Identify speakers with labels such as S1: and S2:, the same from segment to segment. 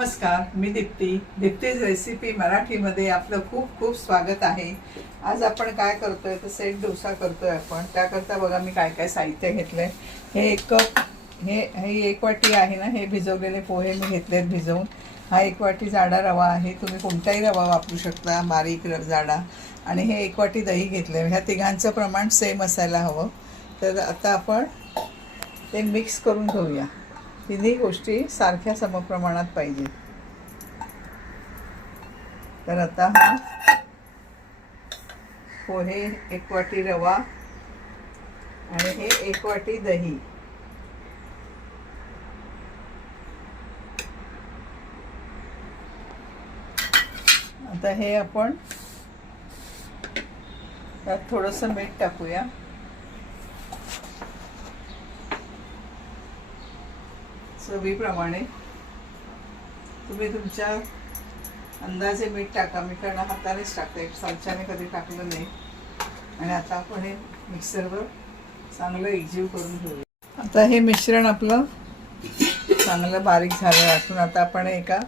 S1: नमस्कार मी दीप्ती. दीप्तीज रेसिपी मराठीमध्ये आपलं खूप खूप स्वागत आहे. आज आपण काय करतोय तर सेट डोसा करतोय आपण. त्याकरता बघा मी काय काय साहित्य घेतलंय. हे एक कप हे हे एक वाटी आहे ना हे भिजवलेले पोहे मी घेतलेत भिजवून. हा एक वाटी जाडा रवा आहे. तुम्ही कोणताही रवा वापरू शकता बारीक र जाडा. आणि हे एक वाटी दही घेतलं ह्या तिघांचं प्रमाण सेम असायला हवं. तर आता आपण ते मिक्स करून घेऊया. तिन्ही गोष्टी सारख्या समप्रमाणात पाहिजे. तर आता हा पोहे एक वाटी रवा आणि हे एक वाटी दही. आता हे आपण त्यात थोडंसं मीठ टाकूया. चवीप्रमाणे तुम्ही तुमच्या अंदाजे मीठ टाका. मी कारण हातानेच टाकते सालच्याने कधी टाकलं नाही. आणि आता आपण हे मिक्सरवर चांगलं एकजीव करून घेऊया. आता हे मिश्रण आपलं चांगलं बारीक झालं. वाटून आता आपण एका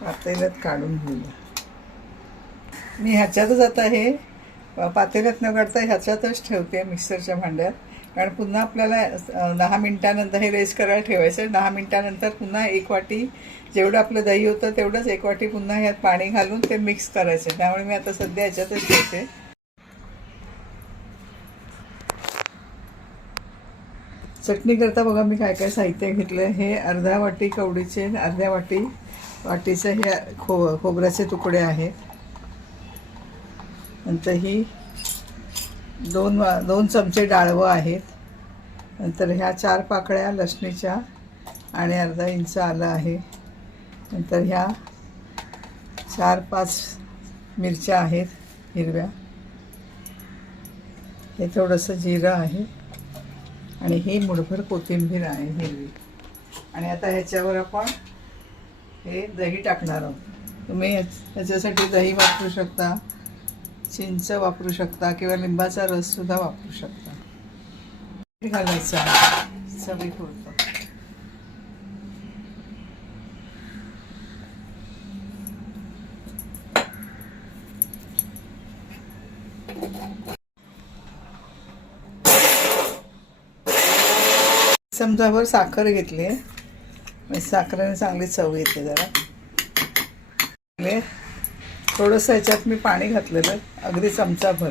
S1: पातेल्यात काढून घेऊया. मी ह्याच्यातच आता हे पातेल्यात न काढता ह्याच्यातच ठेवते मिक्सरच्या भांड्यात. कारण पुन्हा आपल्याला दहा मिनटानंतर हे रेस्ट करायला ठेवायचं दहा मिनटानंतर पुन्हा एक वाटी जेवढं आपलं दही होतं तेवढंच एक वाटी पुन्हा ह्यात पाणी घालून ते मिक्स करायचं त्यामुळे मी आता सध्या ह्याच्यातच ठेवते. चटणी करता बघा मी काय काय साहित्य घेतलं हे अर्ध्या वाटी कवडीचे अर्ध्या वाटी वाटीचे हे खो खोबऱ्याचे तुकडे आहेत नंतर ही दोन वा दोन चमचे डाळवं आहेत. नंतर ह्या चार पाकळ्या लसणीच्या आणि अर्धा इंच आलं आहे. नंतर ह्या चार पाच मिरच्या आहेत हिरव्या. हे थोडंसं जिरं आहे आणि ही मुठभर कोथिंबीर आहे हिरवी. आणि आता ह्याच्यावर आपण हे दही टाकणार आहोत. तुम्ही ह्याच्यासाठी दही वापरू शकता. चिंच वापरू शकता किंवा लिंबाचा रससुद्धा वापरू शकता. मीठ घालायचं आहे. चवीपुरतं चमचाभर साखर घेतली साखरेने चांगली चव येते जरा. थोडंसं ह्याच्यात मी पाणी घातलेलं अगदी चमचाभर.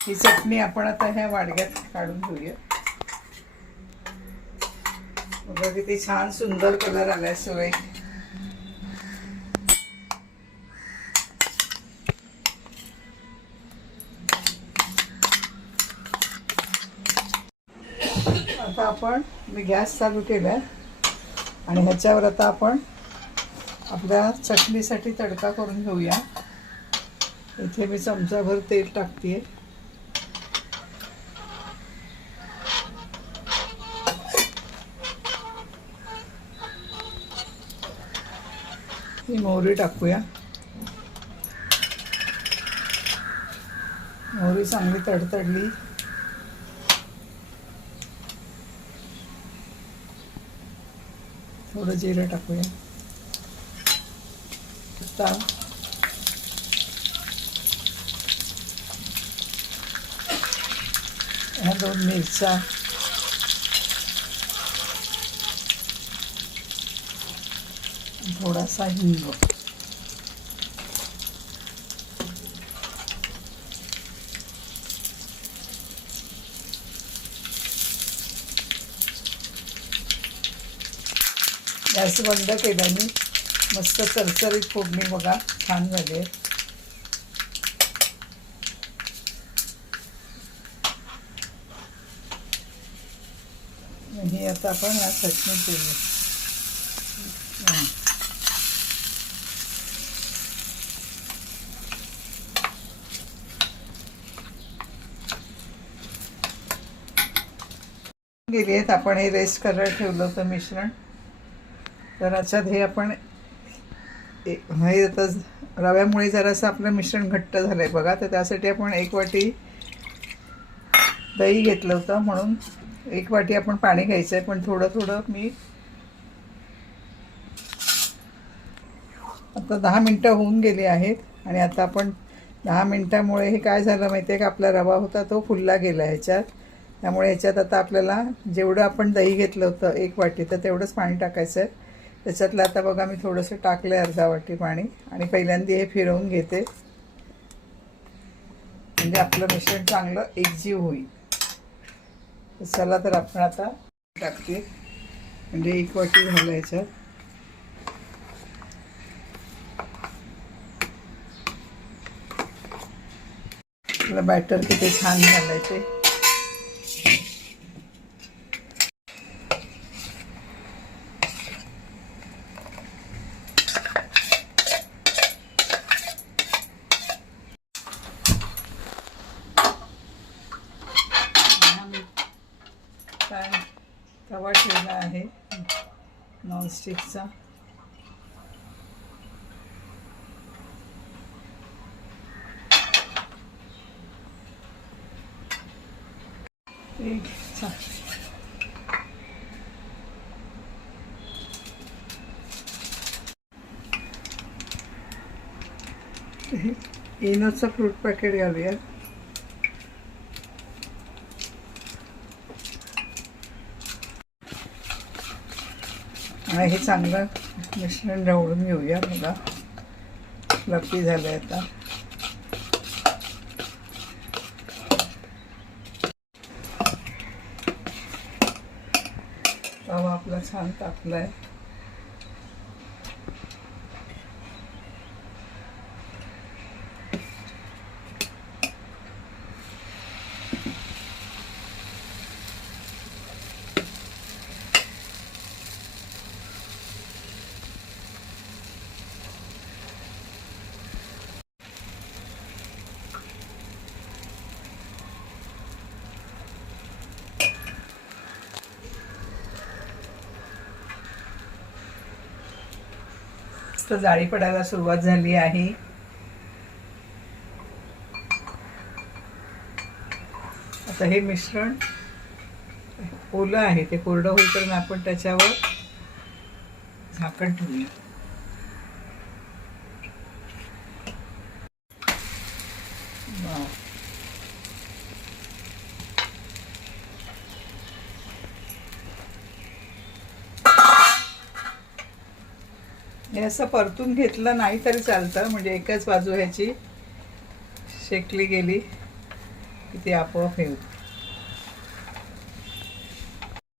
S1: ही चटणी आपण आता ह्या वाडग्यात काढून घेऊया. बघा किती छान सुंदर कलर आलाय सवय आता आपण मी गॅस चालू केलाय. आणि ह्याच्यावर आता आपण आपल्या चटणीसाठी तडका करून घेऊया. इथे मी चमचाभर तेल टाकते ही मोहरी टाकूया. मोहरी चांगली तडतडली. थोडं जिरं टाकूया. आता ह्या दोन मिरच्या थोडासा हिंग. गॅस बंद केल्याने मस्त चरचरीत फोडणी बघा छान झाली आहे. हे आता आपण या चटणीत करूया. गेली आहेत आपण हे रेस्ट करायला ठेवलं होतं मिश्रण. तर अशात हे आपण हे आता रव्यामुळे जरासं आपलं मिश्रण घट्ट झालं आहे बघा तर त्यासाठी आपण एक वाटी दही घेतलं होतं म्हणून एक वाटी आपण पाणी घ्यायचं आहे पण थोडं थोडं मी आता दहा मिनटं होऊन गेली आहेत आणि आता आपण दहा मिनटामुळे हे काय झालं माहिती आहे का? आपला रवा होता तो फुलला गेला ह्याच्यात. त्यामुळे ह्याच्यात आता आपल्याला जेवढं आपण दही घेतलं होतं एक वाटी तर तेवढंच पाणी टाकायचं आहे त्याच्यातलं आता बघा मी थोडंसं टाकलं आहे अर्धा वाटी पाणी आणि पहिल्यांदा हे फिरवून घेते. म्हणजे आपलं मिश्रण चांगलं एकजीव होईल. चला तर आपण आता टाकते. म्हणजे एक वाटी झालं याच्यात. आपलं बॅटर किती छान घालायचे ते काय तवा ठेवला आहे. नॉनस्टिकचा एक इनोचं फ्रूट पॅकेट घालूया हे चांगलं मिश्रण ढवळून घेऊया बघा. फ्लफी झालं आहे आता. तवा आपला छान तापला आहे जाळी पडायला सुरुवात झाली आहे. आता हे मिश्रण ओलं आहे ते कोरडं होईपर्यंत आपण त्याच्यावर झाकण ठेवूया वाव. हे असं परतून घेतलं नाही तरी चालतं. म्हणजे एकच बाजू ह्याची शेकली गेली की ती आपोआप येऊ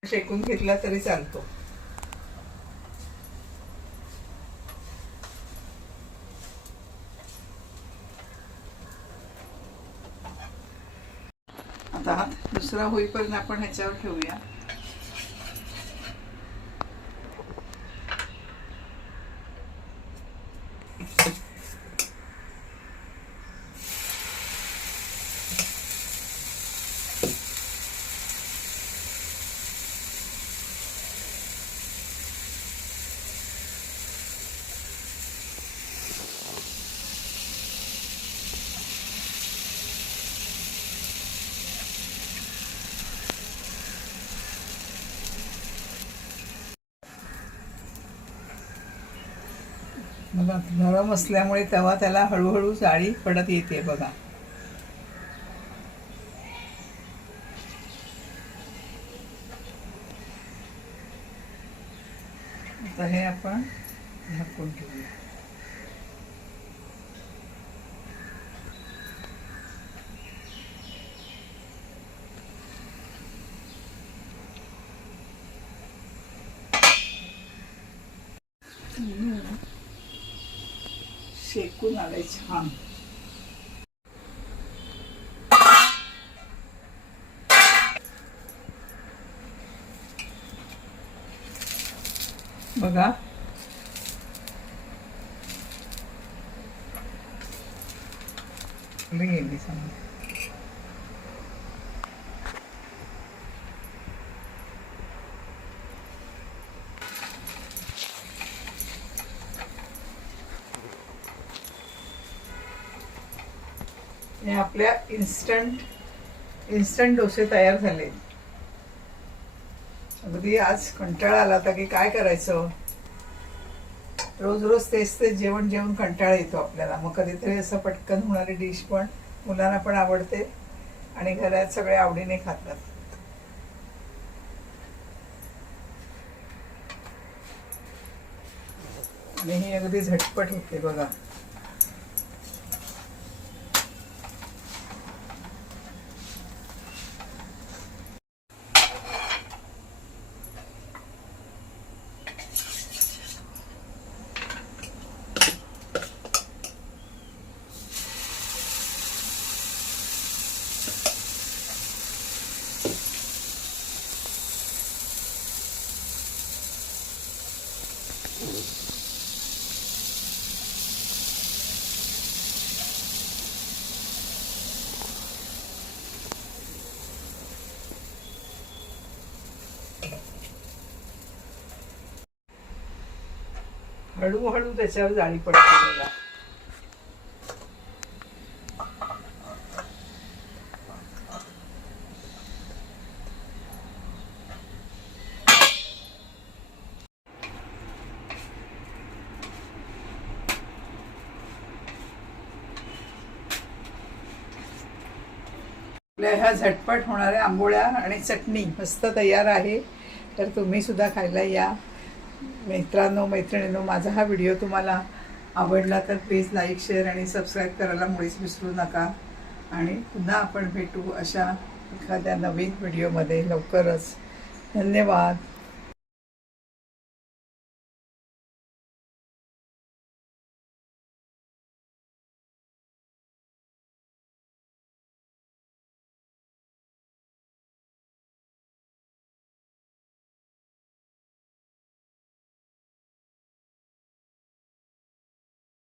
S1: शेकून घेतला तरी चालतो. आता दुसरा होईपर्यंत आपण ह्याच्यावर ठेवूया. नरम असल्यामुळे तेव्हा त्याला हळूहळू जाळी पडत येते बघा. आता हे आपण झाकून ठेवूया शेकून आलंय छान बघा लई गेली हे आपल्या इन्स्टंट इन्स्टंट डोसे तयार झाले. अगदी आज कंटाळा आला होता की काय करायचं? रोज रोज तेच तेच जेवण जेवण कंटाळा येतो आपल्याला. मग कधीतरी असं पटकन होणारी डिश पण मुलांना पण आवडते आणि घरात सगळे आवडीने खातात. आणि ही अगदी झटपट होते बघा. हळूहळू त्याच्यावर जाळी पडते ह्या झटपट होणाऱ्या आंबोळ्या आणि चटणी मस्त तयार आहे. तर तुम्ही सुद्धा खायला या. मित्रांनो मैत्रिणींनो माझा हा व्हिडिओ तुम्हाला आवडला तर प्लीज लाईक शेअर आणि सबस्क्राईब करायला मुळीच विसरू नका. आणि पुन्हा आपण भेटू अशा एखाद्या नवीन व्हिडिओमध्ये. लवकरच. धन्यवाद.